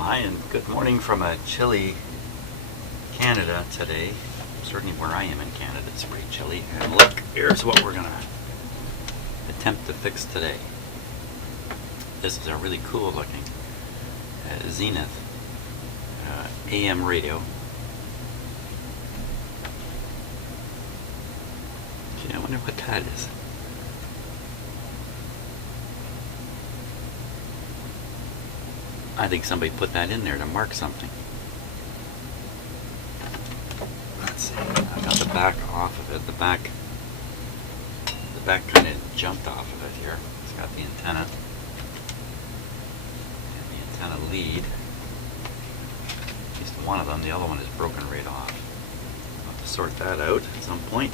Well, hi and good morning from a chilly Canada today. Certainly where I am in Canada, it's pretty chilly. And look, here's what we're gonna attempt to fix today. This is a really cool looking Zenith AM radio. Gee, I wonder what that is. I think somebody put that in there to mark something. Let's see. I got the back off of it. The back kind of jumped off of it here. It's got the antenna and the antenna lead. At least one of them. The other one is broken right off. I'll have to sort that out at some point.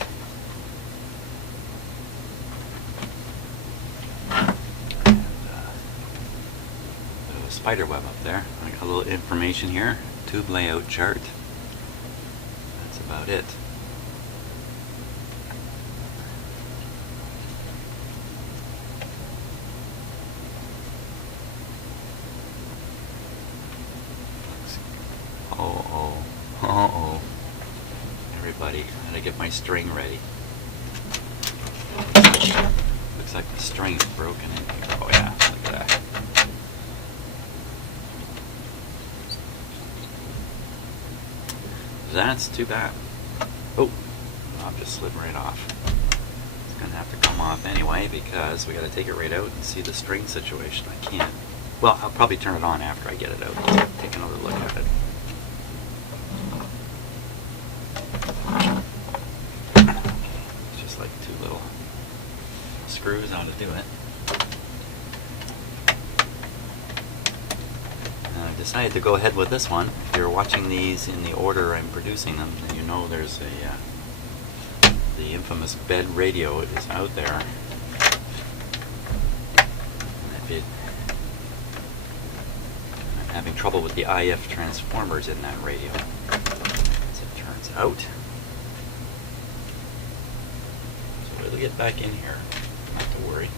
Spider web up there. I got a little information here. Tube layout chart. That's about it. Oh. Everybody, I gotta get my string ready. Looks like the string's broken in here. Oh yeah, look at that. That's too bad. Oh, knob just slid right off. It's gonna have to come off anyway because we gotta take it right out and see the string situation. I can't. Well, I'll probably turn it on after I get it out. Take another look at it. It's just like two little screws on to do it. I decided to go ahead with this one. If you're watching these in the order I'm producing them, then you know there's the infamous bed radio is out there. And I'm having trouble with the IF transformers in that radio, as it turns out. So it'll get back in here, not to worry.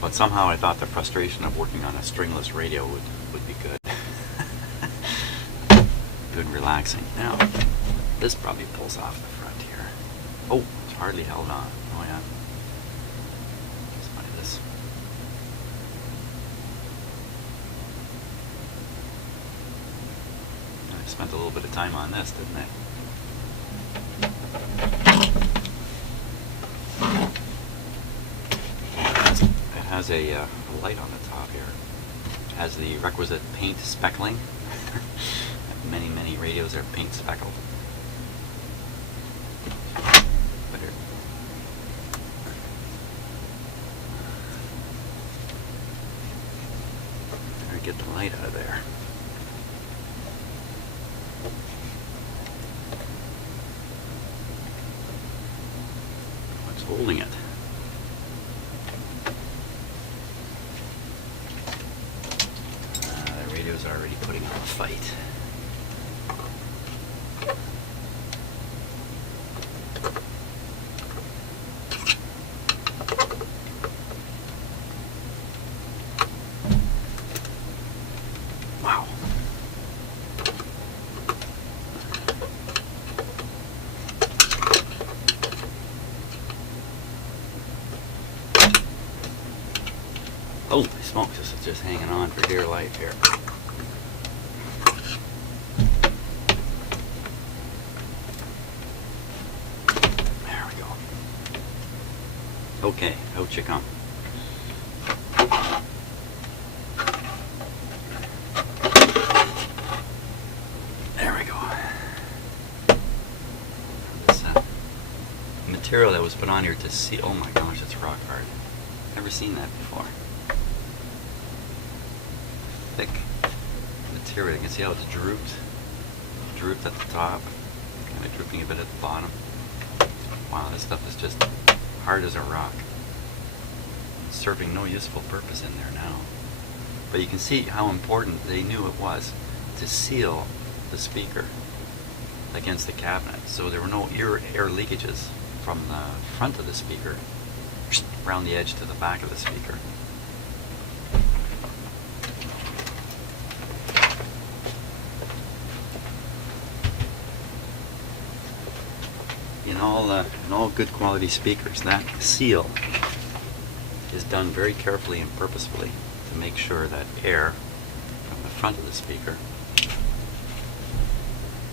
But somehow I thought the frustration of working on a stringless radio would be good. Good and relaxing. Now, this probably pulls off the front here. Oh, it's hardly held on. Oh yeah. Let's find this. I spent a little bit of time on this, didn't I? Has a light on the top here. It has the requisite paint speckling. Many radios are paint speckled. Better get the light out of there. What's holding it? Radio's already putting on a fight. Wow. Holy smokes, this is just hanging on for dear life here. There we go. Okay, out you come. There we go. This material that was put on here to seal. Oh my gosh, it's rock hard. Never seen that before. Thick material. You can see how it's drooped. Drooped at the top, kind of drooping a bit at the bottom. Wow, this stuff is just hard as a rock. It's serving no useful purpose in there now. But you can see how important they knew it was to seal the speaker against the cabinet, so there were no air leakages from the front of the speaker around the edge to the back of the speaker. In all good quality speakers, that seal is done very carefully and purposefully to make sure that air from the front of the speaker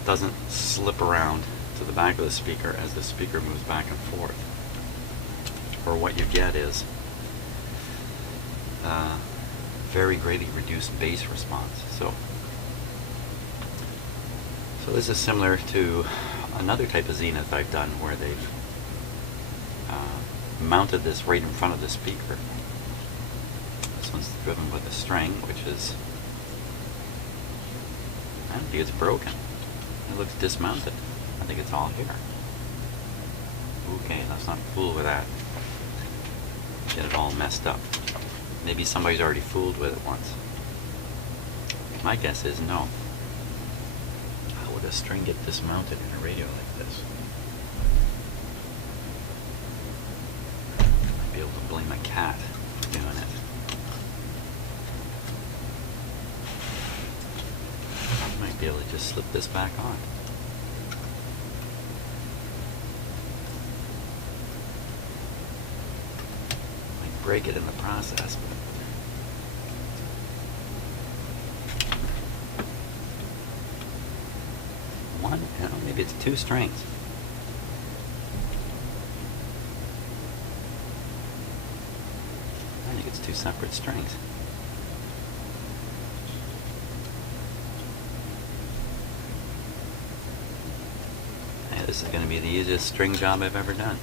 doesn't slip around to the back of the speaker as the speaker moves back and forth. Or what you get is very greatly reduced bass response. So this is similar to another type of Zenith I've done where they've mounted this right in front of the speaker. This one's driven with a string, which is, I don't think it's broken. It looks dismounted. I think it's all here. Okay, let's not fool with that. Get it all messed up. Maybe somebody's already fooled with it once. My guess is no. How would a string get dismounted in a radio like this? I'd be able to blame a cat for doing it. I might be able to just slip this back on. Might break it in the process, but one, maybe it's two strings. I think it's two separate strings. Hey, this is going to be the easiest string job I've ever done.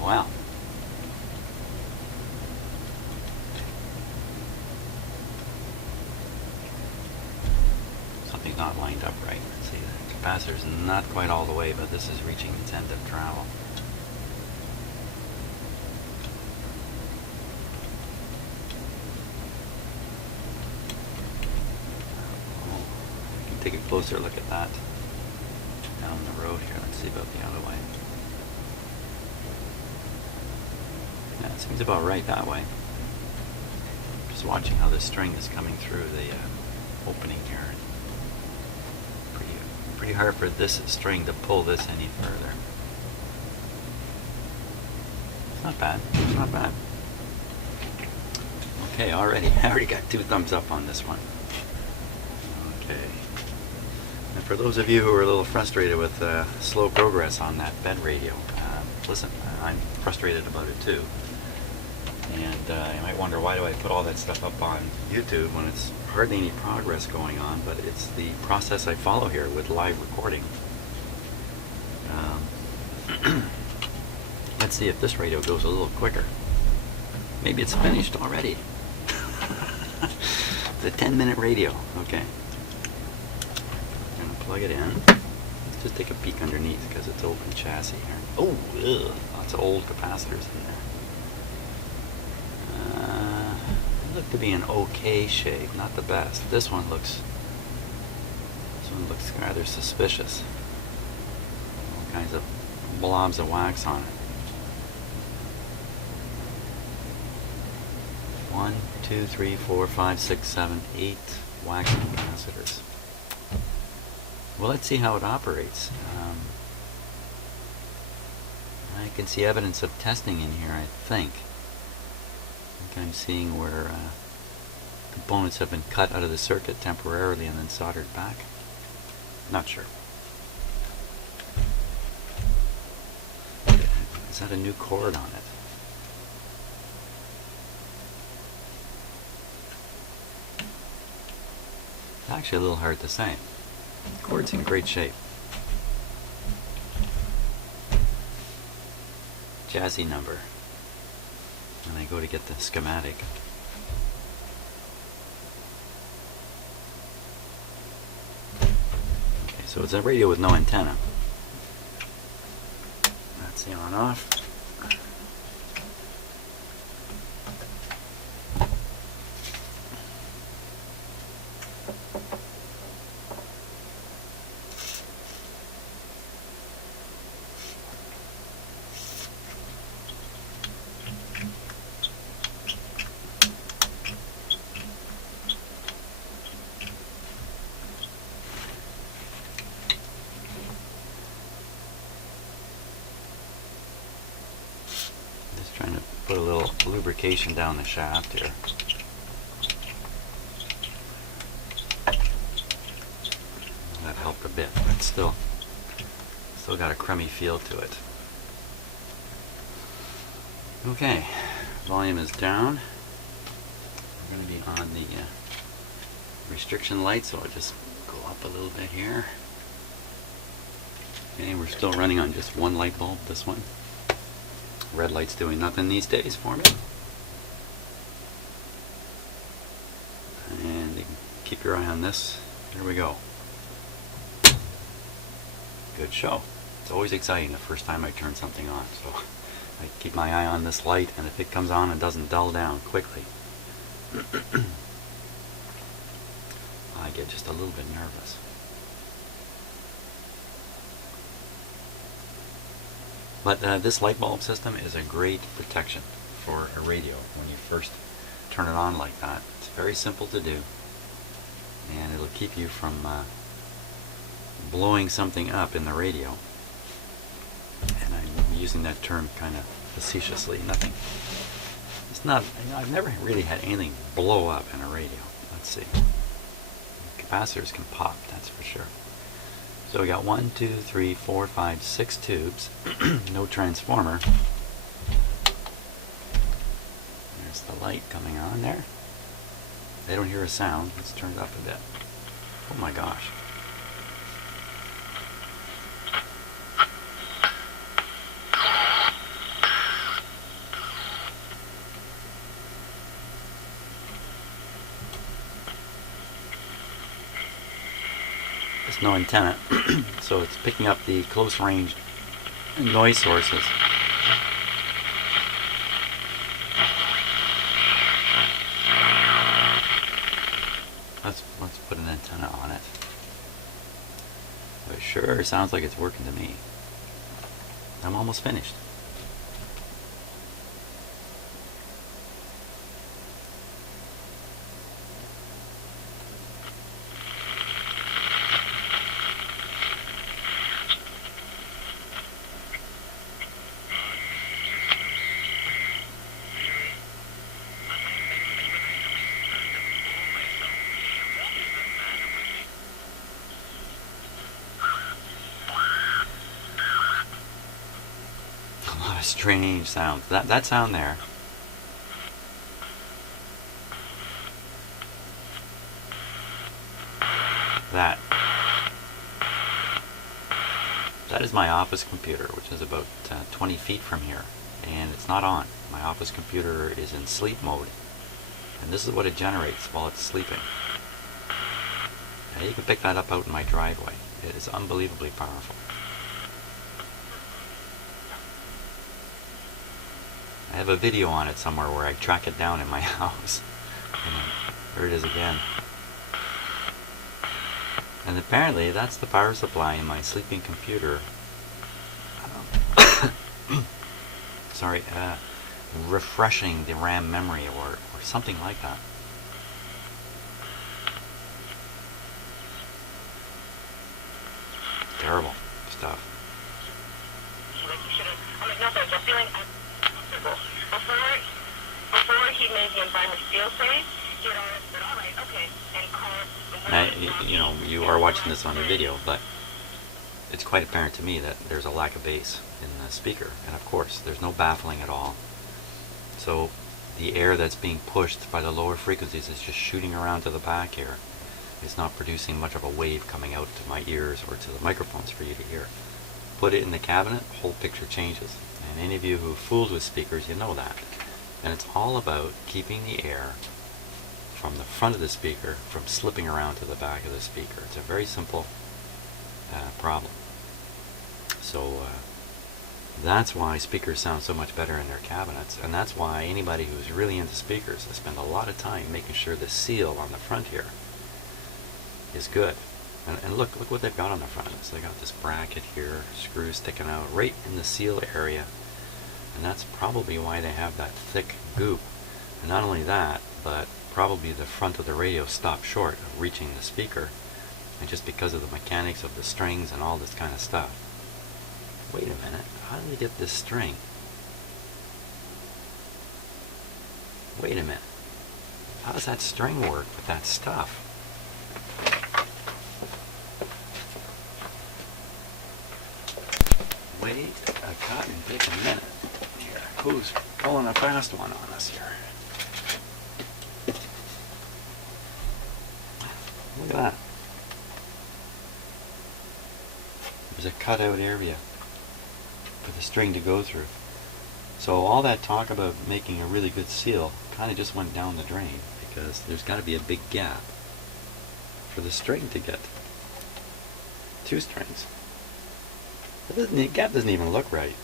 Wow. Something's not lined up right. See, the capacitor's not quite all the way, but this is reaching its end of travel. Oh, I can take a closer look at that down the road here. Let's see about the other way. Yeah, it seems about right that way. Just watching how this string is coming through the opening here. Pretty hard for this string to pull this any further. It's not bad. It's not bad. Okay, I already got 2 thumbs up on this one. Okay. And for those of you who are a little frustrated with slow progress on that bed radio, listen, I'm frustrated about it too. And you might wonder, why do I put all that stuff up on YouTube when it's hardly any progress going on, but it's the process I follow here with live recording. Let's see if this radio goes a little quicker. Maybe it's finished already. It's a 10-minute radio, okay. I'm going to plug it in. Let's just take a peek underneath because it's open chassis here. Oh, ugh, lots of old capacitors in there. Look to be an okay shape, not the best. This one looks rather suspicious. All kinds of blobs of wax on it. 1, 2, 3, 4, 5, 6, 7, 8 wax capacitors. Well, let's see how it operates. I can see evidence of testing in here, I think. I'm seeing where components have been cut out of the circuit temporarily and then soldered back. Not sure. Is that a new cord on it? It's actually a little hard to say. The cord's in great shape. chassis number. And I go to get the schematic. Okay, so it's a radio with no antenna. That's the on off. Trying to put a little lubrication down the shaft here. That helped a bit, but still got a crummy feel to it. Okay, volume is down. We're going to be on the restriction light, so I'll just go up a little bit here. Okay, we're still running on just one light bulb, this one. Red light's doing nothing these days for me. And you can keep your eye on this. Here we go. Good show. It's always exciting the first time I turn something on. So I keep my eye on this light, and if it comes on and doesn't dull down quickly, I get just a little bit nervous. But this light bulb system is a great protection for a radio when you first turn it on like that. It's very simple to do, and it'll keep you from blowing something up in the radio. And I'm using that term kind of facetiously. Nothing. It's not. I've never really had anything blow up in a radio. Let's see. Capacitors can pop. That's for sure. So we got 1, 2, 3, 4, 5, 6 tubes. No transformer. There's the light coming on there. They don't hear a sound. Let's turn it up a bit. Oh my gosh. There's no antenna, so it's picking up the close range noise sources. Let's put an antenna on it. But it sure sounds like it's working to me. I'm almost finished. Strange sound. That sound there. That is my office computer, which is about 20 feet from here, and it's not on. My office computer is in sleep mode, and this is what it generates while it's sleeping. Now you can pick that up out in my driveway. It is unbelievably powerful. I have a video on it somewhere where I track it down in my house. And there it is again. And apparently that's the power supply in my sleeping computer. Sorry, refreshing the RAM memory or something like that. Terrible stuff. Before he made the environment feel safe, he had already said, all right, okay, and called. You know, you are watching this on the video, but it's quite apparent to me that there's a lack of bass in the speaker, and of course, there's no baffling at all. So the air that's being pushed by the lower frequencies is just shooting around to the back here. It's not producing much of a wave coming out to my ears or to the microphones for you to hear. Put it in the cabinet, whole picture changes. And any of you who fooled with speakers, you know that. And it's all about keeping the air from the front of the speaker from slipping around to the back of the speaker. It's a very simple problem. So that's why speakers sound so much better in their cabinets, and that's why anybody who's really into speakers, they spend a lot of time making sure the seal on the front here is good. And look what they've got on the front. So they got this bracket here, screws sticking out right in the seal area, and that's probably why they have that thick goop. And not only that, but probably the front of the radio stopped short of reaching the speaker, and just because of the mechanics of the strings and all this kind of stuff. Wait a minute, how do we get this string? Wait a minute, how does that string work with that stuff? Wait a cotton, take a minute here. Who's pulling a fast one on us here? Look at that. There's a cutout area for the string to go through. So all that talk about making a really good seal kind of just went down the drain, because there's got to be a big gap for the string to get two strings. The gap doesn't even look right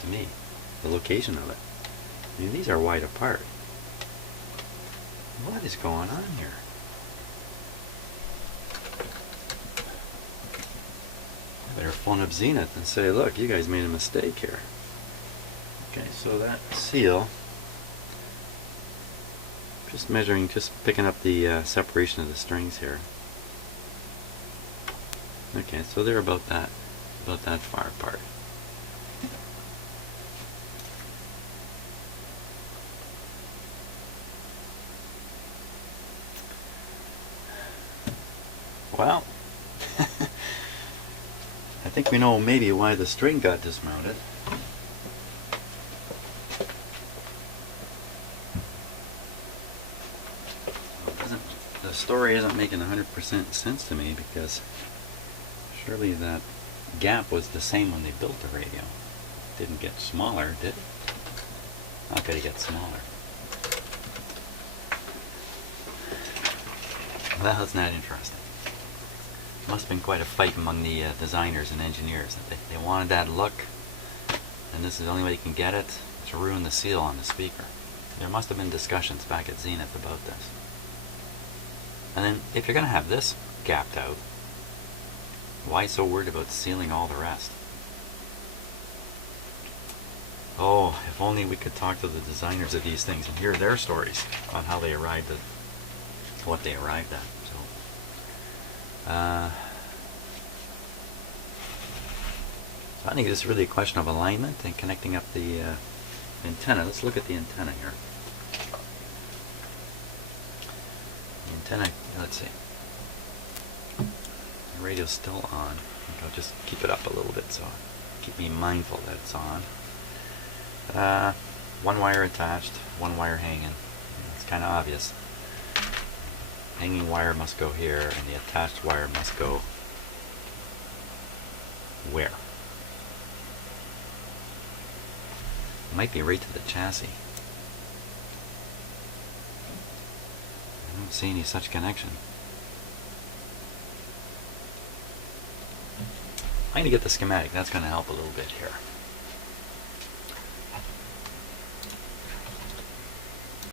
to me, the location of it. I mean, these are wide apart. What is going on here? I better phone up Zenith and say, look, you guys made a mistake here. Okay, so that seal, just measuring, just picking up the separation of the strings here. Okay, so they're about that far apart. Well, I think we know maybe why the string got dismounted. The story isn't making 100% sense to me, because surely that gap was the same when they built the radio. It didn't get smaller, did it? Not going to get smaller. Well, isn't that interesting? Must have been quite a fight among the designers and engineers. They wanted that look, and this is the only way you can get it, to ruin the seal on the speaker. There must have been discussions back at Zenith about this. And then, if you're going to have this gapped out, why so worried about sealing all the rest? Oh, if only we could talk to the designers of these things and hear their stories on how they arrived at what they arrived at. So I think it's really a question of alignment and connecting up the antenna. Let's look at the antenna here. The antenna, let's see. The radio's still on. I'll just keep it up a little bit so keep me mindful that it's on. One wire attached, one wire hanging. It's kind of obvious. Hanging wire must go here, and the attached wire must go where? It might be right to the chassis. I don't see any such connection. I'm going to get the schematic. That's going to help a little bit here.